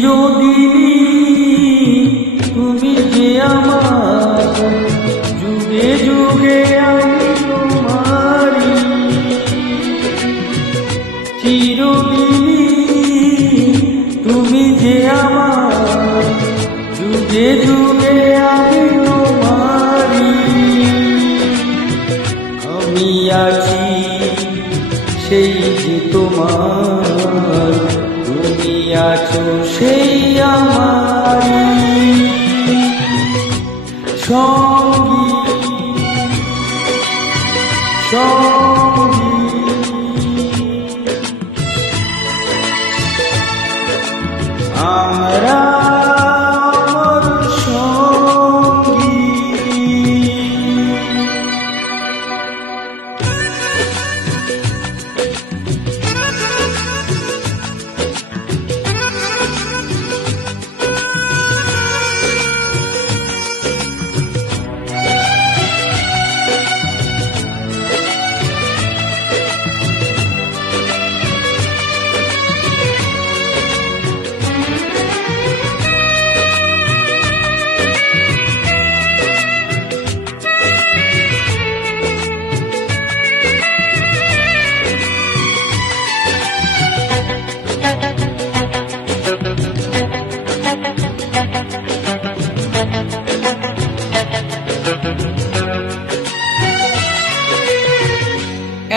চিরদিনই তুমি যে আমার যুগে যুগে সঙ্গী সঙ্গী আমরা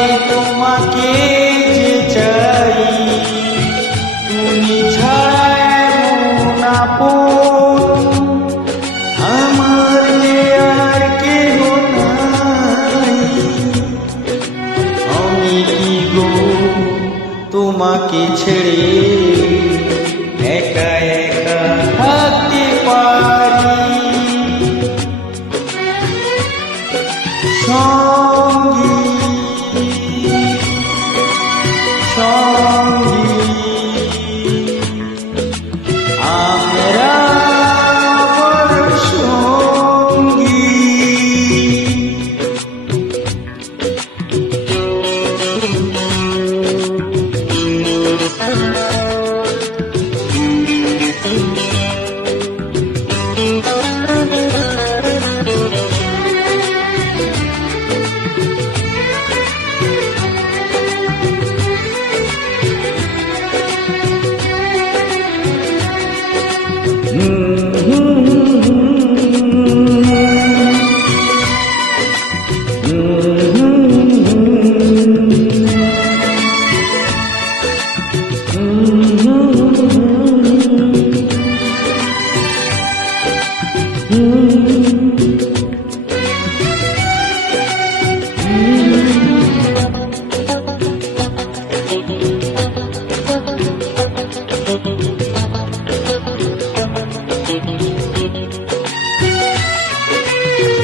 কাছে তোমাকে চাই, তুমি ছাড়া এমন আপন আমার যে আর কেহ নাই। আমি কি গো তোমাকে ছেড়ে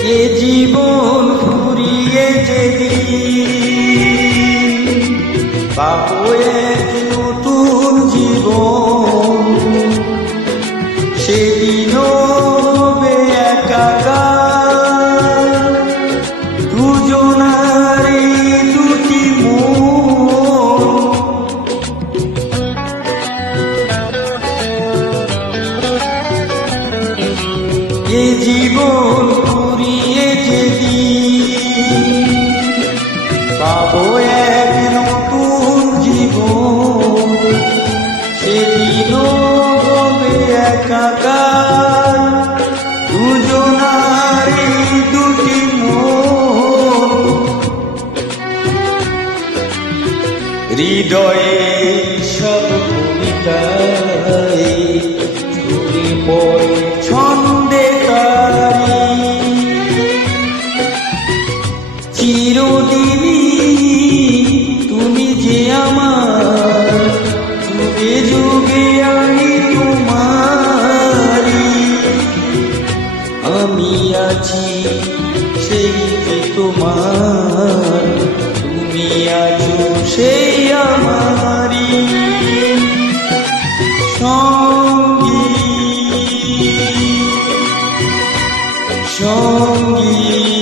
এ জীবন ফুরিয়ে যেদি পাবো এক নতুন জীবন সেদিনও সেদিনও হবে একাকার। দুজনারই দুটি হৃদয়ে সব কবিতায় ছন্দে তারি। চিরদিনই সেই যে তোমার তুমি আছো সেই আমারি সঙ্গী সঙ্গী।